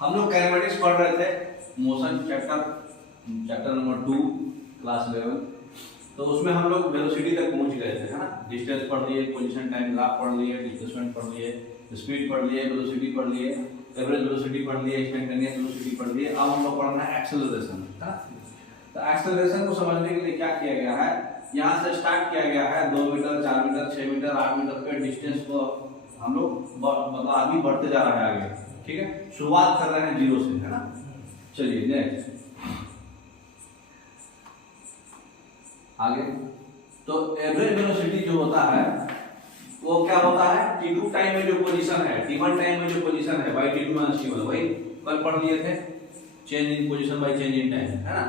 हम लोग काइनेमेटिक्स पढ़ रहे थे, मोशन चैप्टर नंबर 2 क्लास 11। तो उसमें हम लोग वेलोसिटी तक पहुंच गए थे, है ना। डिस्टेंस पढ़ लिए, पोजीशन टाइम ग्राफ पढ़ लिए, डिस्प्लेसमेंट पढ़ लिए, स्पीड पढ़ लिए, वेलोसिटी पढ़ लिए, एवरेज वेलोसिटी पढ़ लिए, इंस्टैंटेनियस वेलोसिटी पढ़ लिए। अब हम लोग पढ़ना है एक्सेलरेशन, है ना। तो एक्सेलरेशन को समझने के लिए क्या किया गया है, यहाँ से स्टार्ट किया गया है 2 मीटर, 4 मीटर, 6 मीटर, 8 मीटर के डिस्टेंस को हम लोग मतलब आगे बढ़ते जा रहे हैं आगे, ठीक है। शुरुआत कर रहे हैं 0 से, है ना। चलिए नेक्स्ट आगे। तो एवरेज वेलोसिटी जो होता है वो क्या होता है, t2 टाइम में जो पोजीशन है, t1 टाइम में जो पोजीशन है बाय t2 - t1, वही कल पढ़ लिए थे, change in position by change in time, है ना।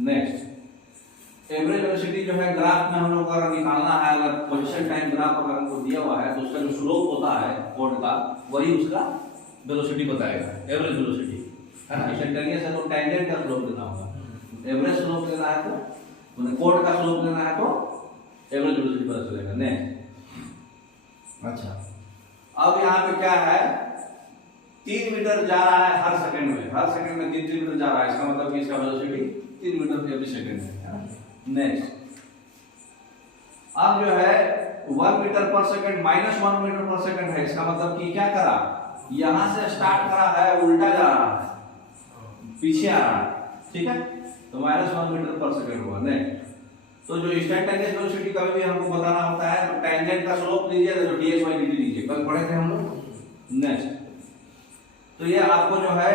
नेक्स्ट एवरेज वेलोसिटी जो है ग्राफ में हम लोग अगर निकालना है, अगर पोजीशन टाइम ग्राफ अगर हमको दिया हुआ है तो उसका जो स्लोप होता है कोड का, वही उसका वेलोसिटी बताएगा, एवरेज वेलोसिटी, है ना। इंस्टैंटेनियस है तो टेंजेंट का स्लोप लेना होगा, एवरेज स्लोप लेना है तो कोड का स्लोप लेना है तो एवरेज वेलोसिटी पता चलेगा। नेक्स्ट अच्छा, अब यहाँ पे क्या है, 3 मीटर जा रहा है हर सेकंड में, हर सेकंड में 3 मीटर जा रहा है, इसका मतलब कि इसका वेलोसिटी 3 मीटर एवरी सेकंड है। नेक्स्ट अब जो है 1 मीटर पर सेकंड माइनस 1 मीटर पर सेकंड है, इसका मतलब कि क्या करा, यहां से स्टार्ट करा है, उल्टा जा रहा है, पीछे आ रहा है, ठीक है। तो -1 मीटर पर सेकंड हुआ। नेक्स्ट तो जो इंस्टैंटेनियस वेलोसिटी कभी भी हमको बताना होता है तो टेंजेंट का स्लोप लीजिए, तो dx/dt लीजिए, कल पढ़े थे हम लोग। नेक्स्ट तो ये आपको जो है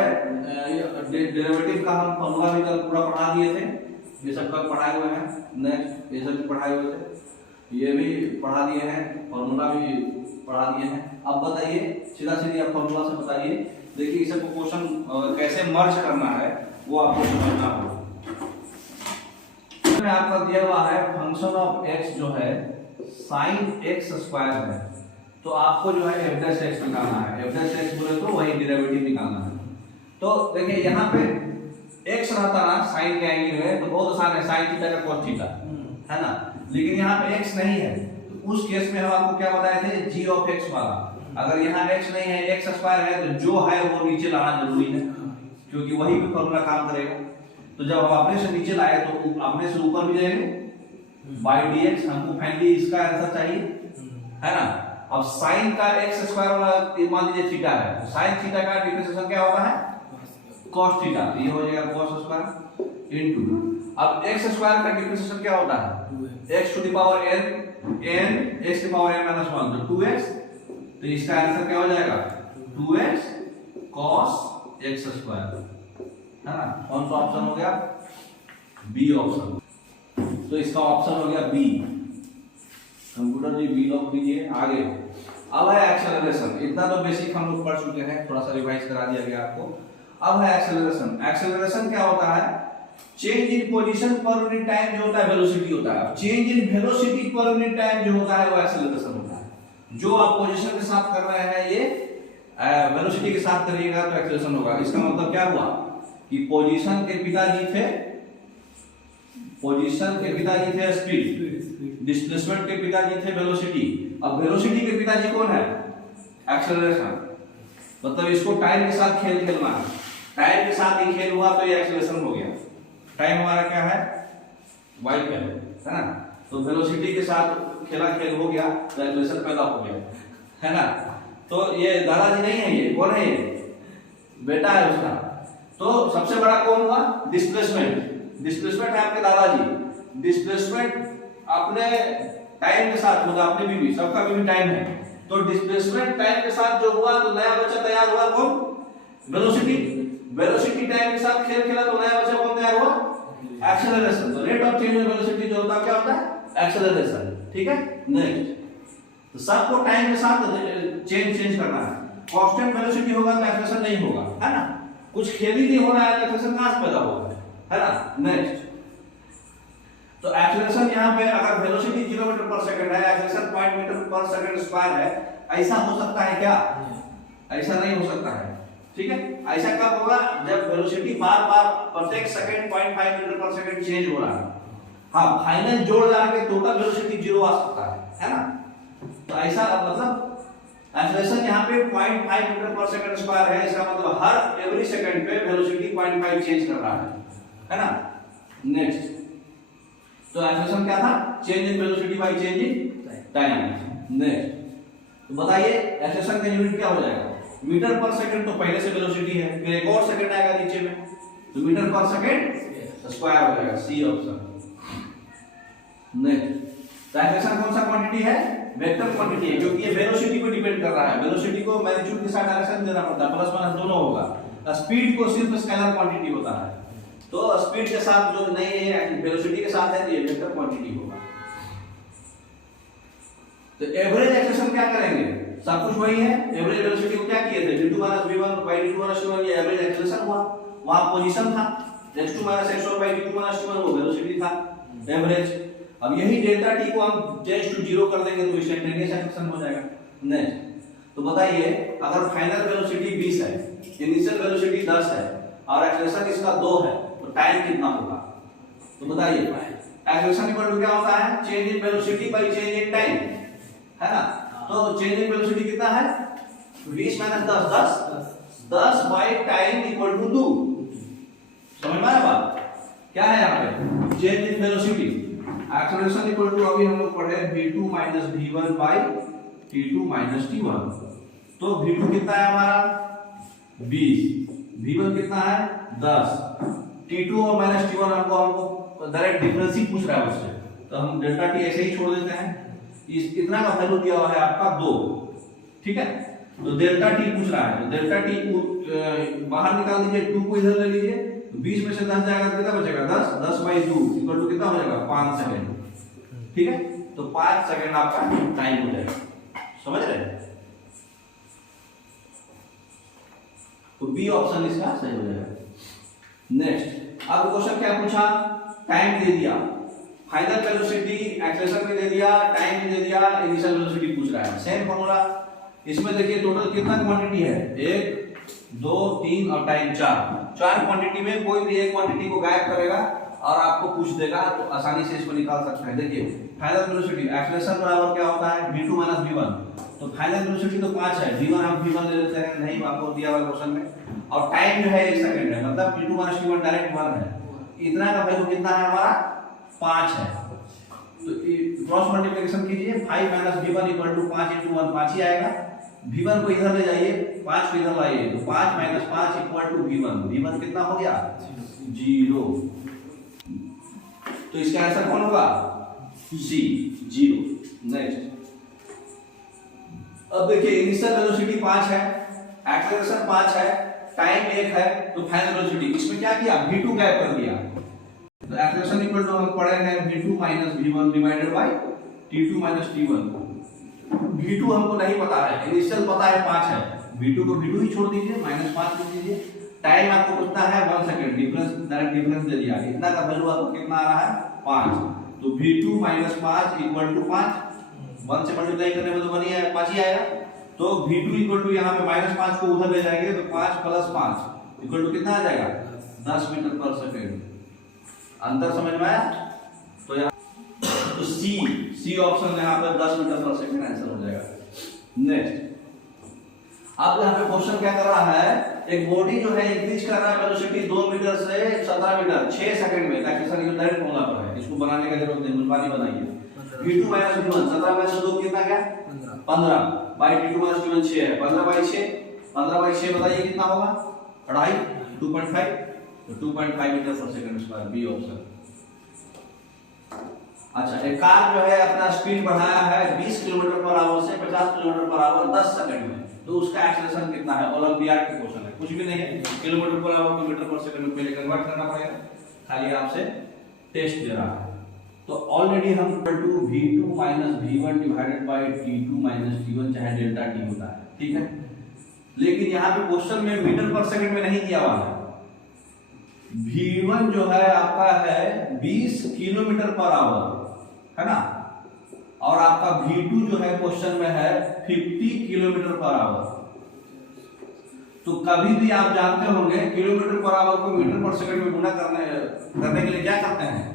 डेरिवेटिव का हम फॉर्मूला भी कल पूरा पढ़ा दिए थे, ये सब कल पढ़ाए हुए हैं। नेक्स्ट ये सब भी पढ़ाए हुए थे, ये भी पढ़ा दिए हैं, फॉर्मूला भी पढ़ा दिए हैं। अब बताइए सीधा सीधी आप फॉर्मूला से बताइए, देखिए इसे क्वेश्चन कैसे मर्ज करना है वो आपको समझना होगा। में आपका दिया हुआ है फंक्शन ऑफ x जो है sin x² है, तो आपको जो है f' निकालना है, f' बोले तो वही डेरिवेटिव निकालना है। तो देखिए यहाँ पे x रहता ना साइन के एंगल में, तो बहुत आसान है, sin थीटा का cos थीटा, है ना। लेकिन यहाँ पे x नहीं है, तो उस केस में हम आपको क्या बताए थे, g ऑफ x वाला। अगर यहाँ x नहीं है, x² है, तो जो है वो नीचे लाना जरूरी है, क्योंकि वही भी फॉर्मूला काम करेगा। तो जब हम अपने से नीचे लाए तो अपने से ऊपर भी जाएंगे, बाय dx हमको फाइनली इसका आंसर चाहिए, है ना। अब sin का x² वाला मान लीजिए थीटा है, तो sin थीटा का डिफरेंशिएशन क्या होता है, cos थीटा, तो ये हो जाएगा cos² इनटू, अब x² का डिफरेंशिएशन क्या होता है, x to the power n x to the power n - 1, तो 2x, तो इसका आंसर क्या हो जाएगा 2x cos x², है ना। कौन सा ऑप्शन हो गया, बी ऑप्शन। तो इसका ऑप्शन हो गया B. Computer ji B lock कीजिए। आगे अब है एक्सेलरेशन, इतना तो बेसिक हम लोग पढ़ चुके हैं, थोड़ा सा रिवाइज करा दिया गया आपको। अब है एक्सेलरेशन। एक्सेलरेशन क्या होता है, change in position per unit time जो होता है वेलोसिटी होता है, change in velocity per unit time जो होता है वो एक्सेलरेशन होता है। जो आप पोजीशन के साथ कर रहे हैं ये वेलोसिटी के साथ करिएगा तो एक्सेलरेशन होगा। इसका मतलब क्या हुआ कि पोजीशन के पिताजी थे स्पीड, डिस्प्लेसमेंट के पिताजी थे वेलोसिटी, अब वेलोसिटी के पिताजी कौन है, एक्सेलरेशन। मतलब इसको टाइम के साथ खेल खेलना है, टाइम के साथ ही खेल हुआ तो ये एक्सेलरेशन हो गया। टाइम हमारा क्या है, y है ना। तो वेलोसिटी के साथ खेला खेल हो गया तो एक्सेलरेशन पैदा हो गया, है ना। तो ये दादाजी नहीं है, ये कौन है, ये बेटा है उसका। तो सबसे बड़ा कौन हुआ, डिस्प्लेसमेंट है आपके दादाजी। डिस्प्लेसमेंट अपने टाइम के साथ होगा, अपने बीवी, सबका बीवी टाइम है, तो डिस्प्लेसमेंट टाइम के साथ जो हुआ तो नया बच्चा तैयार हुआ कौन, वेलोसिटी टाइम के साथ खेल खेला तो नया बच्चा कौन तैयार हुआ, एक्सेलरेशन। तो rate of change of velocity जो होता है क्या होता है, एक्सेलरेशन, ठीक है। नेक्स्ट तो सबको टाइम के साथ चेंज करना है। कांस्टेंट वेलोसिटी होगा तो एक्सेलरेशन नहीं होगा, है ना। कुछ खेल ही नहीं हो रहा है तो एक्सेलरेशन कहां से पैदा होगा, है ना। नेक्स्ट तो एक्सेलरेशन यहाँ पे अगर वेलोसिटी 0 मीटर पर सेकंड है, एक्सेलरेशन 0.5 मीटर पर सेकंड स्क्वायर है, ऐसा हो सकता है क्या, ऐसा नहीं हो सकता है, ठीक है। ऐसा कब होगा, जब वेलोसिटी बार-बार प्रत्येक सेकंड 0.5 मीटर पर सेकंड चेंज हो रहा है। हाँ, फाइनल जोड़ लगा के टोटल वेलोसिटी 0 आ सकता है ना। तो ऐसा मतलब एक्सेलरेशन यहाँ पे 0.5 मीटर पर सेकंड स्क्वायर है, इसका मतलब हर एवरी सेकंड पे वेलोसिटी 0.5 चेंज कर रहा है ना। नेक्स्ट, तो एक्सेलरेशन क्या था, change in velocity by change in time. Next, तो बताइए एक्सेलरेशन का यूनिट क्या हो जाएगा, मीटर पर सेकंड तो पहले से वेलोसिटी है, फिर एक और सेकंड आएगा नीचे में, तो मीटर पर सेकंड स्क्वायर हो जाएगा, सी ऑप्शन। नेक्स्ट, तो एक्सेलरेशन कौन सा क्वांटिटी है, वेक्टर क्वांटिटी है, क्योंकि ये वेलोसिटी पे डिपेंड कर रहा है। वेलोसिटी को मैग्नीट्यूड के साथ डायरेक्शन देना पड़ता है, प्लस माइनस दोनों होगा। स्पीड को सिर्फ स्केलर क्वांटिटी होता है, तो स्पीड के साथ जो नहीं है वेलोसिटी के साथ है, तो ये वेक्टर क्वांटिटी होगा। तो एवरेज एक्सेलरेशन क्या करेंगे, सब कुछ वही है। एवरेज वेलोसिटी को क्या किए थे, v2 - v1 by v2 - v1, ये एवरेज एक्सेलरेशन हुआ, वहां पोजीशन था। x2 - x1 by v2 - v1 वो वेलोसिटी था एवरेज। अब यही डेल्टा टी को हम टेंड्स टू 0 कर देंगे तो इंस्टैंटेनियस एक्सेलरेशन हो जाएगा। नेक्स्ट, तो बताइए अगर फाइनल वेलोसिटी 20 है, इनिशियल वेलोसिटी 10 है और एक्सेलरेशन इसका 2 है, तो टाइम कितना होगा, तो बताइए। एक्सेलरेशन इक्वल टू क्या होता है, change in velocity by change in time, है ना। तो चेंज इन वेलोसिटी कितना है, 20 - 10 10 बाय टाइम इक्वल टू 2। समझ में आया बात, क्या है यहाँ पे, change in velocity. Acceleration equal to अभी हम लोग पढ़े v2 - v1 by t2 - t1। तो v2 कितना है हमारा 20, v1 कितना है 10, t2 और -t1 हमको डायरेक्ट डिफरेंस ही पूछ रहा है उससे, तो हम डेल्टा टी ऐसे ही छोड़ देते हैं। इस इतना का वैल्यू दिया हुआ है आपका 2, ठीक है। तो डेल्टा टी पूछ रहा है, तो डेल्टा टी को बाहर निकाल दीजिए, 2 को इधर ले लीजिए, 20 में से 10 जाएगा तो कितना बचेगा 10, 10 by 2 इक्वल टू कितना हो जाएगा 5 सेकंड, ठीक है। तो 5 सेकंड आपका टाइम हो जाएगा, समझ रहे हैं। तो बी ऑप्शन इसका सही हो जाएगा। नेक्स्ट, अब क्वेश्चन क्या पूछा, टाइम दे दिया, फाइनल वेलोसिटी एक्सेलरेशन भी दे दिया, टाइम भी दे दिया, इनिशियल वेलोसिटी पूछ रहा है। सेम फार्मूला इसमें देखिए, टोटल कितना क्वांटिटी है, 1 2 3 और टाइम 4 क्वांटिटी में कोई भी एक क्वांटिटी को गायब करेगा और आपको पूछ देगा, तो आसानी से इसको निकाल सकते हैं। देखिए फाइनल वेलोसिटी एक्सेलरेशन बराबर क्या होता है, v2 - v1। तो फाइनल वेलोसिटी तो 5 है, v1 हम v1 ले लेते हैं, नहीं आपको दिया हुआ क्वेश्चन में। और टाइम जो है 1 सेकंड है, मतलब v2 - v1 डायरेक्ट 1 है। इतना का वैल्यू कितना है हमारा 5 है। तो क्रॉस मल्टीप्लिकेशन कीजिए, 5 - v1 इक्वल टू 5 × 1 5 ही आएगा। v1 को इधर ले जाइए, 5 को इधर लाइए, तो 5 - 5 इक्वल टू v1। v1 कितना हो गया 0। तो इसका आंसर कौन होगा, सी 0। नेक्स्ट, अब देखिए इनिशियल वेलोसिटी 5 है, एक्सेलरेशन 5 है, टाइम 1 है, तो फाइनल वेलोसिटी इसमें क्या किया, v2 गायब कर दिया। तो एक्सेलरेशन इक्वल टू हम पढ़े हैं v2 - v1 divided by t2 - t1। v2 हमको नहीं पता है, इनिशियल पता है 5 है, v2 को v2 ही छोड़ दीजिए, -5 लिख दीजिए। टाइम आपको कितना है 1 सेकंड, डिफरेंस डायरेक्ट डिफरेंस दे दिया, इतना का वैल्यू आपको कितना आ रहा है 5। तो v2 - 5 इक्वल टू 5, 1 से मल्टीप्लाई करने में तो 1 ही आएगा, 5 ही आएगा। तो v2 इक्वल टू यहाँ पे -5 को उधर ले जाएंगे, तो 5 + 5 इक्वल टू कितना आ जाएगा 10 मीटर पर सेकंड। अंतर समझ में आया। तो यहाँ तो सी ऑप्शन यहाँ पे 10 मीटर पर सेकंड आंसर हो जाएगा। नेक्स्ट, अब यहाँ पे क्वेश्चन क्या कर रहा है, एक बॉडी जो है इंक्रीज कर रहा है वेलोसिटी 2 मीटर से 17 मीटर 6 सेकंड में। एक्सेलरेशन ये डायरेक्ट फॉर्मूला पर है, इसको बनाने का जरूरत नहीं, बुलवानी बनाइए। v2 - v1 17 में से 2 कितना गया 15 बाय t2 - t1 6 है, 15 बाय 6 बताइए कितना होगा 2.5 2.5, तो 2.5 मीटर पर सेकंड स्क्वायर, बी ऑप्शन। अच्छा, एक कार जो है अपना स्पीड बढ़ाया है 20 किलोमीटर पर आवर से 50 किलोमीटर पर आवर 10 सेकंड में, तो उसका एक्सेलरेशन कितना है, ओलंपियाड के क्वेश्चन है, कुछ भी नहीं है, किलोमीटर पर आवर को मीटर पर सेकंड में पहले कन्वर्ट करना पड़ेगा, खाली आपसे टेस्ट दे रहा है। तो ऑलरेडी हम v2 - v1 divided by t2 - t1 चाहे डेल्टा t होता है, ठीक है। लेकिन यहाँ पे क्वेश्चन में मीटर पर सेकंड में नहीं दिया हुआ है। v1 जो है आपका है 20 किलोमीटर पर आवर, है ना, और आपका v2 जो है क्वेश्चन में है 50 किलोमीटर पर आवर। तो कभी भी आप जानते होंगे किलोमीटर पर आवर को मीटर पर सेकंड में गुना करने के लिए क्या करते हैं,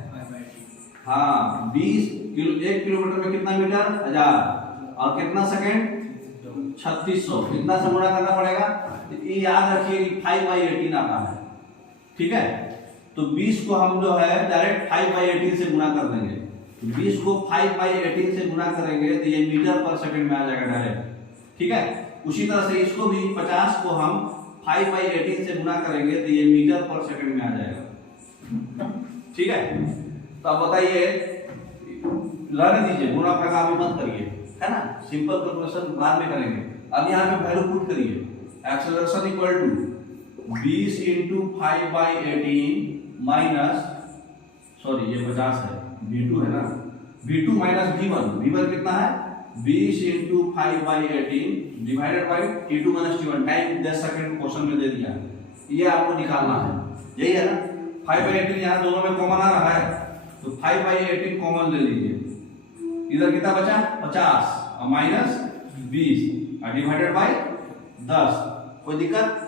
हाँ 1 किलोमीटर में कितना मीटर 1000 और कितना सेकंड 3600 कितना से गुणा करना पड़ेगा? ये याद रखिए कि 5/18 आता है, ठीक है। तो 20 को हम जो है डायरेक्ट 5/18 से गुणा कर देंगे। तो 20 को 5/18 से गुणा करेंगे तो ये मीटर पर सेकंड में आ जाएगा डायरेक्ट, ठीक है। उसी तरह से इसको भी 50 को हम 5/18 से गुणा करेंगे तो ये मीटर पर सेकंड में आ जाएगा, ठीक है। तो अब बताइए, रहने दीजिए, गुणा भागा अभी मत करिए, है ना, सिंपल कैलकुलेशन बाद में करेंगे। अब यहाँ पे वैल्यू पुट करिए, acceleration equal to 20 into 5/18 minus, sorry ये 50 है, v2 है ना, v2 माइनस v1, v1 कितना है 20 into 5/18 divided by t2 minus t1, time 10 second question में दे दिया है, ये आपको निकालना है, यही है ना। 5/18 यहाँ दोनों में कॉमन आ रहा है, तो 5/18 कॉमन ले लीजिए, इधर कितना बचा 50 और माइनस 20 और डिवाइडेड बाई 10, कोई दिक्कत?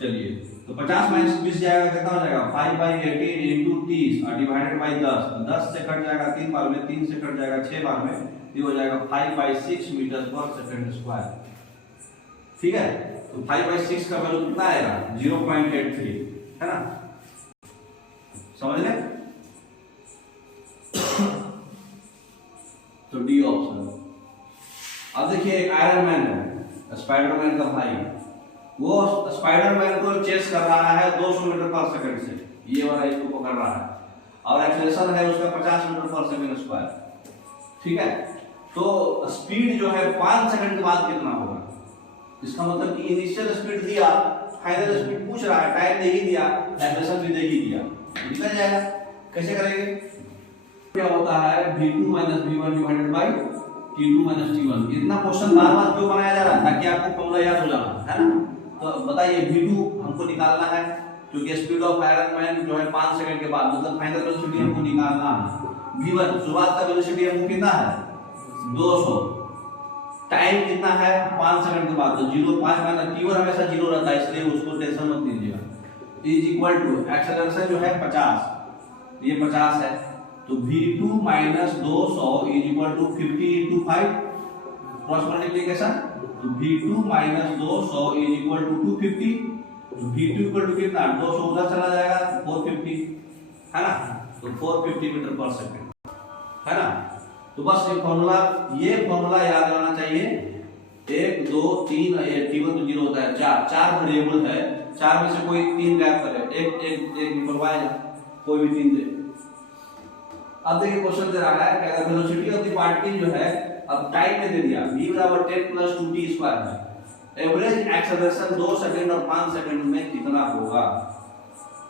चलिए, तो 50 माइनस 20 जाएगा, कितना हो जाएगा 5/18 इंटू 30 और डिवाइडेड बाई 10, 10 से कट जाएगा 3 बार में, 3 से कट जाएगा 6 बार में, ये हो जाएगा 5/6 मीटर पर सेकंड स्क्वायर, ठीक है। तो 5/6 का वैल्यू कितना आएगा 0.83, है ना, समझ ले। तो डी ऑप्शन। अब देखिए, एक आयरन मैन है, स्पाइडरमैन का भाई, वो स्पाइडरमैन को चेस कर रहा है 200 मीटर पर सेकंड से, ये वाला इसको पकड़ रहा है, और एक्सेलरेशन है उसका 50 मीटर पर सेकंड स्क्वायर, ठीक है। तो स्पीड जो है 5 सेकंड के बाद कितना होगा? इसका मतलब कि इनिशियल स्पीड दिया, फाइनल स्पीड पूछ रहा है, टाइम दे ही दिया, एक्सेलरेशन भी दे ही दिया, निकल जाएगा। कैसे करेंगे? क्या होता है v2 minus v1 divided by t2 minus t1। इतना क्वेश्चन बार-बार क्यों बनाया जा रहा है? ताकि आपको फॉर्मूला याद हो जाना, है ना। तो बताइए, v2 हमको निकालना है, क्योंकि स्पीड ऑफ आयरन मैन जो है 5 सेकंड के बाद, मतलब फाइनल वेलोसिटी हमको निकालना है। v1 शुरुआत का वेलोसिटी हमको कितना है 200, टाइम कितना है 5 सेकंड के बाद, तो 0.5 माइनस t1 हमेशा 0 रहता है, इसलिए उसको टेंशन मत लीजिएगा। इज इक्वल टू एक्सेलरेशन जो है 50, ये 50 है, तो v2 minus 200 is equal to 50 into 5, cross multiplication, तो v2 minus 200 is equal to 250, तो v2 इक्वल टू कितना 200 उधर चला जाएगा 450, है ना, तो 450 मीटर पर सेकंड, है ना। तो बस ये फॉर्मूला याद रहना चाहिए। 1 2 3, ये t1 तो 0 होता है, 4 वेरिएबल है, 4 में से कोई 3 गैप करे, एक निकलवाएगा, कोई भी 3 दे। अब देखिए क्वेश्चन दे रहा है कि अगर वेलोसिटी ऑफ द पार्टिकल जो है, अब टाइम में दे दिया v बराबर 10 प्लस 2t स्क्वायर है, एवरेज एक्सेलरेशन 2 सेकंड और 5 सेकंड में कितना होगा?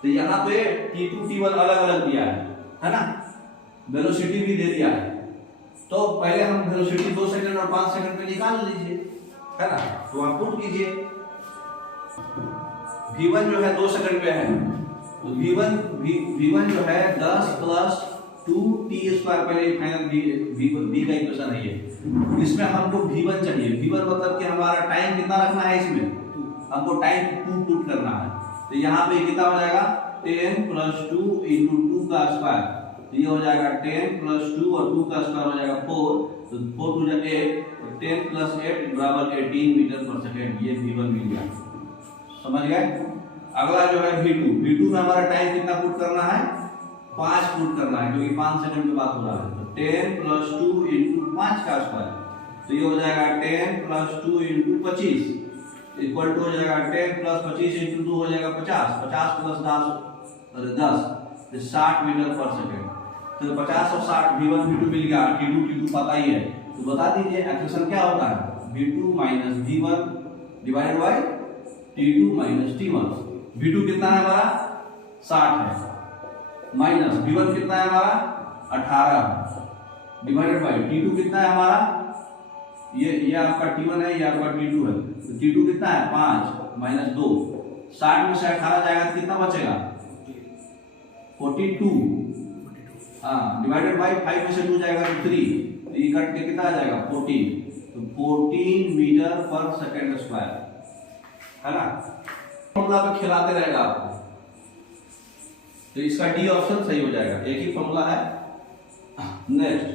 तो यहाँ पे t2 t1 अलग अलग दिया है ना, वेलोसिटी भी दे दिया है, तो पहले हम वेलोसिटी 2 सेकंड और 5 सेकंड में निकाल लीजिए, है ना। तो आप पुट कीजिए, v1 जो है 2 सेकंड पे है, तो v1 जो है 10 प्लस 2t स्क्वायर, पहले फाइनल v का इक्वेशन है ये, इसमें हमको v1 चाहिए। v1 मतलब कि हमारा टाइम कितना रखना है, इसमें हमको टाइम 2 पुट करना है, तो यहाँ पे कितना हो जाएगा 10 प्लस 2 इंटू 2 का स्क्वायर, तो ये हो जाएगा 10 प्लस 2 और 2 का स्क्वायर हो जाएगा 4, तो 4 टू 8, तो 10 प्लस 8 बराबर 18 मीटर पर सेकंड, ये v1 मिल गया, समझ गए। अगला जो है v2 में हमारा टाइम कितना पुट करना है 5 पुट करना है, क्योंकि 5 सेकंड की बात हो रहा है, तो 10 प्लस 2 इंटू 5 का स्क्वायर, तो ये हो जाएगा 10 प्लस 2 इंटू 25 इक्वल टू हो जाएगा 10 प्लस 25 इंटू 2 हो जाएगा 50, 50 प्लस 10 तो 60 मीटर पर सेकंड। तो 50 और 60 v1 v2 मिल गया, t2 पता ही है, तो बता दीजिए एक्सेलरेशन क्या होता है v2 minus v1 divided by t2 minus t1। v2 कितना है हमारा 60 है, माइनस v1 कितना है हमारा 18 डिवाइडेड बाय t2 कितना है हमारा, ये आपका t1 है, ये आपका t2 है, तो t2 कितना है 5 माइनस 2, 60 में से 18 जाएगा तो कितना बचेगा 42, हाँ, डिवाइडेड बाय 5 में से 2 जाएगा तो 3, तो ये कट के कितना आ जाएगा 14, तो 14 मीटर पर सेकंड स्क्वायर, है ना। फॉर्मूला पे खिलाते रहेगा आपको, तो इसका डी ऑप्शन सही हो जाएगा, एक ही फॉर्मूला है। नेक्स्ट,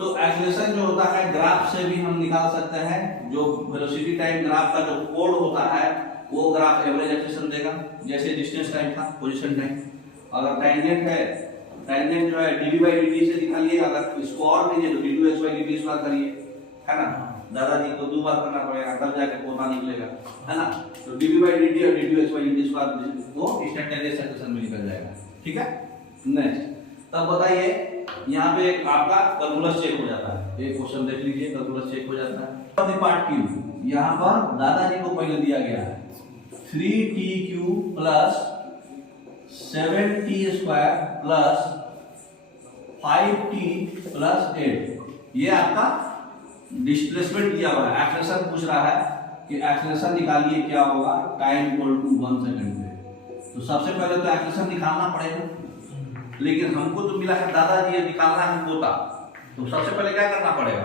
तो एक्सेलरेशन जो होता है ग्राफ से भी हम निकाल सकते हैं। जो वेलोसिटी टाइम ग्राफ का जो कोड होता है वो ग्राफ एवरेज एक्सेलरेशन देगा, जैसे डिस्टेंस टाइम था, पोजीशन टाइम। अगर टेंजेंट है, टेंजेंट जो है dv/dt से निकालिए, अगर इसको और कीजिए तो d2x/dt स्क्वायर करिए, है ना। दादाजी को 2 बार करना पड़ेगा तब जाके पोता निकलेगा, है ना। तो dv/dt और d2x/dt स्क्वायर वो इंस्टेंटेनियस एक्सेलरेशन में निकल जाएगा, ठीक है। नेक्स्ट तब बताइए, यहाँ पे आपका कैलकुलस चेक हो जाता है। एक क्वेश्चन देख लीजिए, कैलकुलस चेक हो जाता है। पार्ट क्यू, यहाँ पर दादाजी को पहले दिया गया है 3t³ plus 7t² plus 5t plus 8। ये आपका डिस्प्लेसमेंट दिया हुआ है। एक्सेलरेशन पूछ रहा है कि एक्सेलरेशन निकालिए, क्या होगा, टाइम इक्वल टू 1 सेकंड पे। तो सबसे पहले तो एक्सेलरेशन निकालना पड़ेगा, लेकिन हमको तो मिला है दादाजी ये निकालना है पोता। तो सबसे पहले क्या करना पड़ेगा,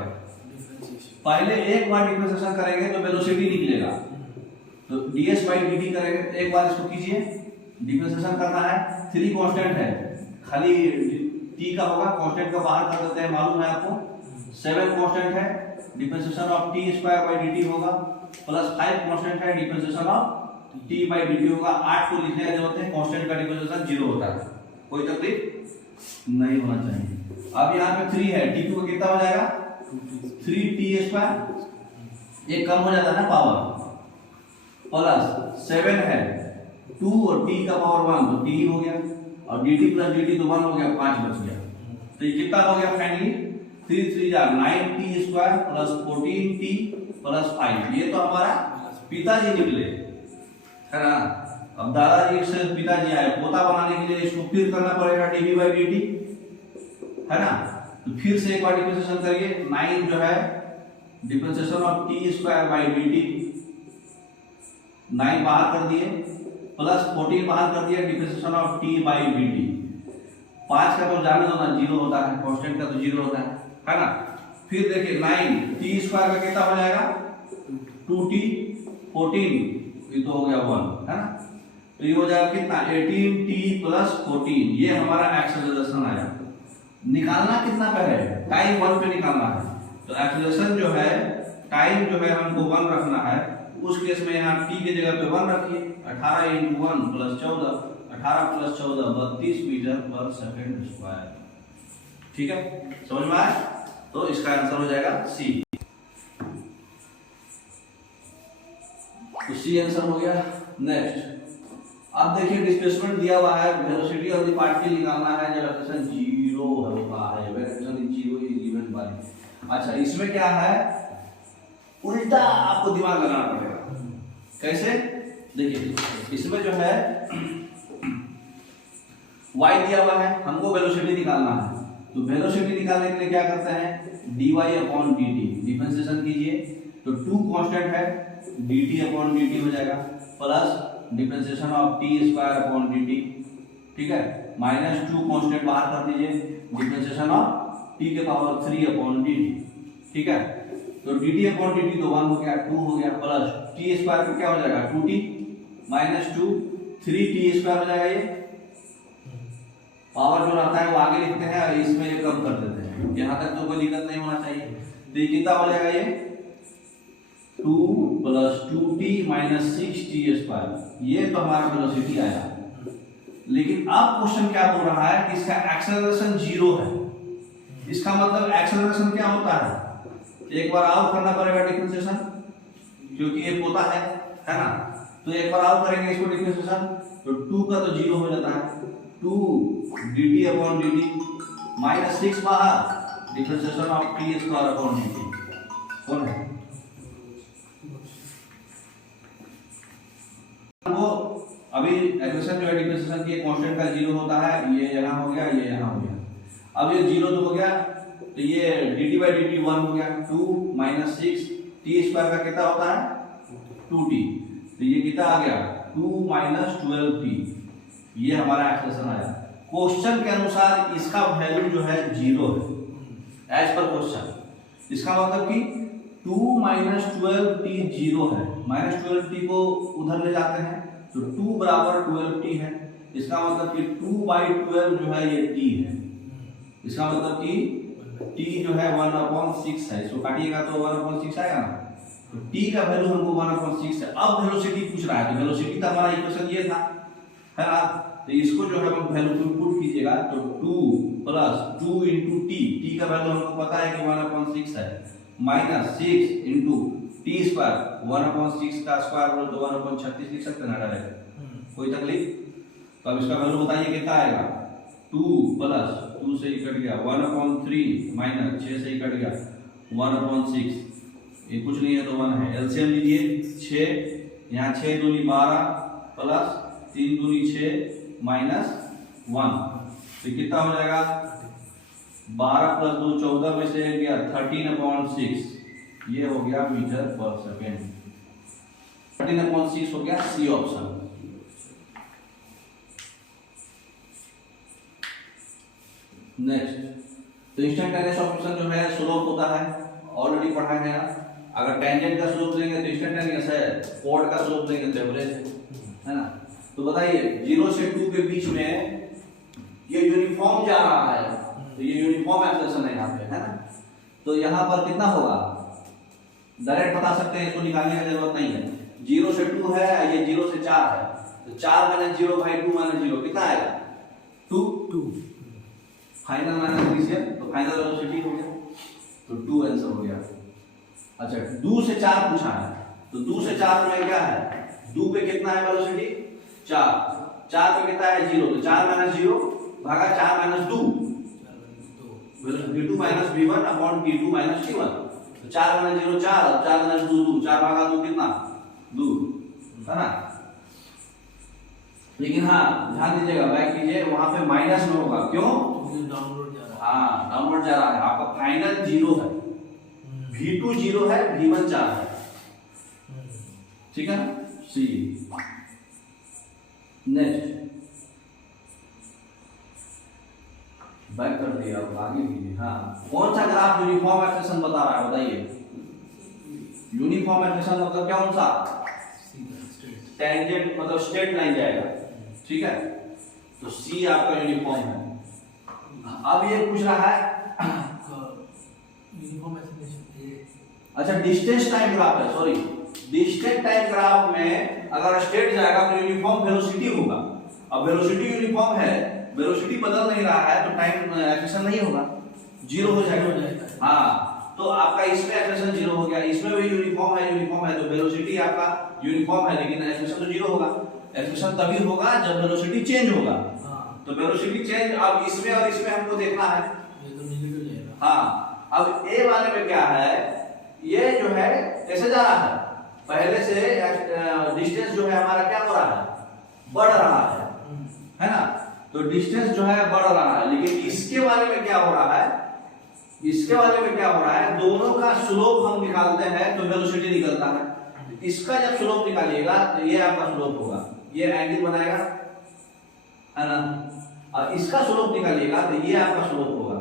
पहले एक बार डिफरेंशिएशन करेंगे तो वेलोसिटी निकलेगा। तो ds/dt करेंगे, तो एक बार इसको कीजिए, डिफरेंशिएशन करना है। 3 कांस्टेंट है, खाली t का होगा, कांस्टेंट का बाहर कर देते हैं, मालूम है आपको। 7 कांस्टेंट है, डिफरेंशिएशन ऑफ t²/dt होगा, प्लस 5 कांस्टेंट है, डिफरेंशिएशन ऑफ t/dt होगा। 8 को लिखने की जरूरत है, कांस्टेंट का डिफरेंशिएशन 0 होता है, कोई तकलीफ नहीं होना चाहिए। अब यहाँ पे 3 है, t2 का कितना हो जाएगा 3t², ये कम हो जाता है ना पावर, प्लस 7 है 2 और t का पावर 1 तो t हो गया, और dt प्लस dt तो 1 हो गया, 5 बच गया। तो ये कितना हो गया फाइनली 3 3 जा 9t² प्लस 14t प्लस 5। ये तो हमारा पिताजी निकले, है ना। अब दादाजी से पिताजी आए, पोता बनाने के लिए इसको फिर करना पड़ेगा dv/dt, है ना। तो फिर से एक बार डिफरेंशिएशन करिए, 9 जो है डिफरेंशिएशन ऑफ t²/dt, 9 बाहर कर दिए, प्लस 14 बाहर कर दिया, डिफरेंशिएशन ऑफ t/dt। 5 का तो जाने दो ना, 0 होता है, कांस्टेंट का तो 0 होता है ना। फिर देखिए 9t² का कितना हो जाएगा 2t, 14 ये तो हो गया 1, है ना। तो ये हो जाएगा कितना 18t प्लस 14। ये हमारा एक्सेलरेशन आया। निकालना कितना पे है, टाइम 1 पे निकालना है। तो एक्सेलरेशन जो है, टाइम जो है हमको 1 रखना है। उस केस में यहाँ t की जगह पे 1 रखिए, 18 × 1 प्लस 14, 18 प्लस 14 32 मीटर पर सेकंड स्क्वायर। ठीक है, समझ में आया। तो इसका आंसर हो जाएगा सी। तो सी आंसर हो गया। नेक्स्ट अब देखिए, डिस्प्लेसमेंट दिया हुआ है, वेलोसिटी ऑफ द पार्टिकल निकालना है जब एक्सेलरेशन 0 होता है, when acceleration 0 is given by. अच्छा, इसमें क्या है, उल्टा आपको दिमाग लगाना पड़ेगा। कैसे, देखिए इसमें जो है y दिया हुआ है, हमको वेलोसिटी निकालना है। तो वेलोसिटी निकालने के लिए क्या करते हैं, dy/dt डिफरेंशिएशन कीजिए। तो 2 कांस्टेंट है, dt/dt हो जाएगा, प्लस डिफरेंशिएशन ऑफ t²/dt, ठीक है, -2 कांस्टेंट बाहर कर दीजिए, डिफरेंशिएशन ऑफ t के पावर 3/dt, ठीक है। तो dt/dt तो 1 हो गया, 2 हो गया, प्लस t² का क्या हो जाएगा 2t -2 3t² हो जाएगा। ये पावर जो रहता है वो आगे लिखते हैं और इसमें ये कम कर देते हैं, यहाँ तक तो कोई दिक्कत नहीं होना चाहिए। तो ये कितना हो जाएगा, ये 2 + 2t - 6t²। ये तो हमारा वेलोसिटी आया। लेकिन अब क्वेश्चन क्या बोल रहा है कि इसका एक्सेलरेशन 0 है। इसका मतलब एक्सेलरेशन क्या होता है, एक बार और करना पड़ेगा डिफरेंशिएशन, क्योंकि ये पोता है ना। तो एक बार और करेंगे इसको डिफरेंशिएशन, तो 2 का तो 0 हो जाता है, 2 dt/dt -6 बाहर, डिफरेंशिएशन ऑफ t²/dt कौन है वो। अभी एक्सेलरेशन जो है डिफरेंशिएशन की कांस्टेंट का 0 होता है, ये यहाँ हो गया, ये यहाँ हो गया। अब ये 0 तो हो गया, तो ये dt/dt 1 हो गया, 2 - 6 t² का कितना होता है 2t। तो ये कितना आ गया 2 - 12t। ये हमारा एक्सप्रेशन आया। क्वेश्चन के अनुसार इसका वैल्यू जो है 0 है, एज पर क्वेश्चन। इसका मतलब कि 2 - 12t 0 है, -12t को उधर ले जाते हैं तो 2 = 12t है। इसका मतलब कि 2/12 जो है ये t है। इसका मतलब कि t जो है 1/6 है, इसको काटिएगा तो 1/6 आएगा ना। तो t का वैल्यू हमको 1/6 है। अब वेलोसिटी पूछ रहा है, तो वेलोसिटी का हमारा इक्वेशन ये था, है ना। तो इसको जो है हम वैल्यू पुट कीजिएगा तो 2 + 2 × t, t का वैल्यू हमको पता है कि 1/6 है, -6 × t², 1/6 का स्क्वायर बोलो तो 1/36 लिख सकते हैं ना डायरेक्ट, कोई तकलीफ। तो अब इसका वैल्यू बताइए कितना आएगा। 2 + 2 से ही कट गया 1/3 - 6 से ही कट गया 1/6, ये कुछ नहीं है तो 1 है। एलसीएम लीजिए 6, यहाँ 6 दूनी 12 + 3 दूनी 6 -1, तो कितना हो जाएगा 12 + 2 14 में से गया 13/6, ये हो गया मीटर/सेकंड। 13/6 हो गया सी ऑप्शन। नेक्स्ट, तो इंस्टेंटेनियस ऑपरेशन जो है स्लोप होता है, ऑलरेडी पढ़ा है। अगर टेंजेंट का स्लोप लेंगे तो इंस्टेंटेनियस है, कोड का स्लोप लेंगे तो एवरेज है ना। तो बताइए 0 से 2 के बीच में ये यूनिफॉर्म जा रहा है, तो ये यूनिफॉर्म एक्सेलरेशन है यहाँ पे, है ना। तो यहाँ पर कितना होगा डायरेक्ट बता सकते हैं, इसको निकालने की जरूरत नहीं है। 0 से 2 है, ये 0 से 4 है, तो 4 - 0/2 - 0 कितना आएगा 2। फाइनल माइनस इनिशियल, तो फाइनल वेलोसिटी हो गया, तो 2 आंसर हो गया। अच्छा 2 से 4 पूछा है, तो 2 से 4 में क्या है, 2 पे कितना है वेलोसिटी 4 पे कितना है 0, तो 4 - 0 भागा 4 - 2, वेलोसिटी 2 - v1 t2 - t1, तो 4 - 0 4, 4 - 2 2, 4 भागा 2 कितना 2, है ना। लेकिन हाँ ध्यान दीजिएगा, बैक कीजिए, वहां पे माइनस में होगा, क्यों डाउनवर्ड जा रहा है। हाँ डाउनवर्ड जा रहा है, आपका फाइनल 0 है, v2 0 है, v1 4 है, ठीक है ना। सी नेक्स्ट, बैक कर दिया, अब आगे कीजिए। हाँ कौन सा ग्राफ यूनिफॉर्म एक्सेशन बता रहा है, बताइए। यूनिफॉर्म एक्सेशन मतलब कौन सा, टेंजेंट मतलब स्ट्रेट लाइन जाएगा, ठीक है। तो सी आपका यूनिफॉर्म है। अब ये पूछ रहा है यूनिफॉर्म अच्छा डिस्टेंस टाइम ग्राफ है, सॉरी डिस्टेंस टाइम ग्राफ में अगर स्ट्रेट जाएगा तो यूनिफॉर्म वेलोसिटी होगा। अब वेलोसिटी यूनिफॉर्म है, वेलोसिटी बदल नहीं रहा है, तो टाइम एक्सेशन नहीं होगा, 0 हो जाएगा। हाँ तो आपका इसमें एक्सेशन 0 हो गया, इसमें भी यूनिफॉर्म है, तो वेलोसिटी आपका यूनिफॉर्म है, लेकिन एक्सेशन तो 0 होगा। एक्सेशन तभी होगा जब वेलोसिटी चेंज होगा। तो वेलोसिटी चेंज अब इसमें और इसमें हमको देखना है, ये तो नेगेटिव जाएगा। हाँ अब ए वाले में क्या है, ये जो है कैसे जा रहा है, पहले से डिस्टेंस जो है हमारा क्या हो रहा है, बढ़ रहा है ना। तो डिस्टेंस जो है बढ़ रहा है, लेकिन इसके वाले में क्या हो रहा है, इसके वाले में क्या हो रहा है, दोनों का स्लोप हम निकालते हैं तो वेलोसिटी निकलता है। इसका जब स्लोप निकालिएगा तो ये आपका स्लोप होगा, ये एंगल बनाएगा, है ना। और इसका स्लोप निकालिएगा तो ये आपका स्लोप होगा।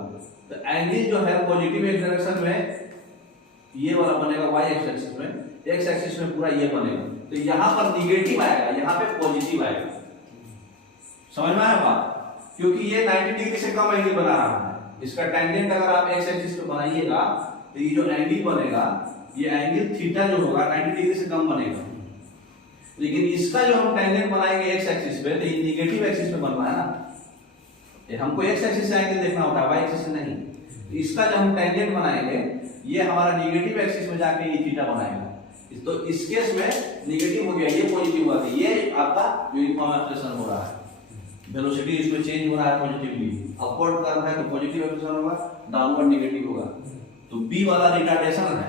तो एंगल जो है पॉजिटिव एक्स डायरेक्शन में ये वाला बनेगा y एक्सिस में, x एक्सिस में पूरा ये बनेगा। तो यहाँ पर निगेटिव आएगा, यहाँ पे पॉजिटिव आएगा, समझ में आया बात। क्योंकि ये 90 डिग्री से कम एंगल बना रहा है, इसका टेंजेंट अगर आप x एक्सिस पे बनाइएगा तो ये जो एंगल बनेगा, ये एंगल थीटा जो होगा 90 डिग्री से कम बनेगा। लेकिन इसका जो हम टेंजेंट बनाएंगे x एक्सिस पे, तो ये निगेटिव एक्सिस पे बन रहा है ना, ये हमको x एक्सिस से एंगल देखना होता है, y एक्सिस से नहीं। तो इसका जब हम टेंजेंट बनाएंगे, ये हमारा निगेटिव एक्सिस में जाके ये थीटा बनाएगा। तो इस केस में निगेटिव हो गया, ये पॉजिटिव हुआ, ये आपका यूनिफॉर्म एक्सेलरेशन हो रहा है। वेलोसिटी इसमें चेंज हो रहा है पॉजिटिवली, अपवर्ड कर्व है तो पॉजिटिव एक्सेलरेशन होगा, डाउनवर्ड नेगेटिव होगा। तो बी वाला रिटार्डेशन है,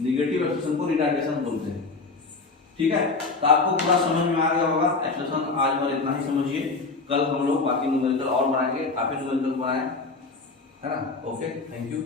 निगेटिव एक्सेलरेशन को रिटार्डेशन बोलते हैं, ठीक है। तो आपको पूरा समझ में आ गया होगा एक्सेलरेशन। आज और इतना ही समझिए, कल हम लोग बाकी न्यूमेरिकल और बनाएंगे, काफी न्यूमेरिकल बनाए, है ना। Okay, thank you.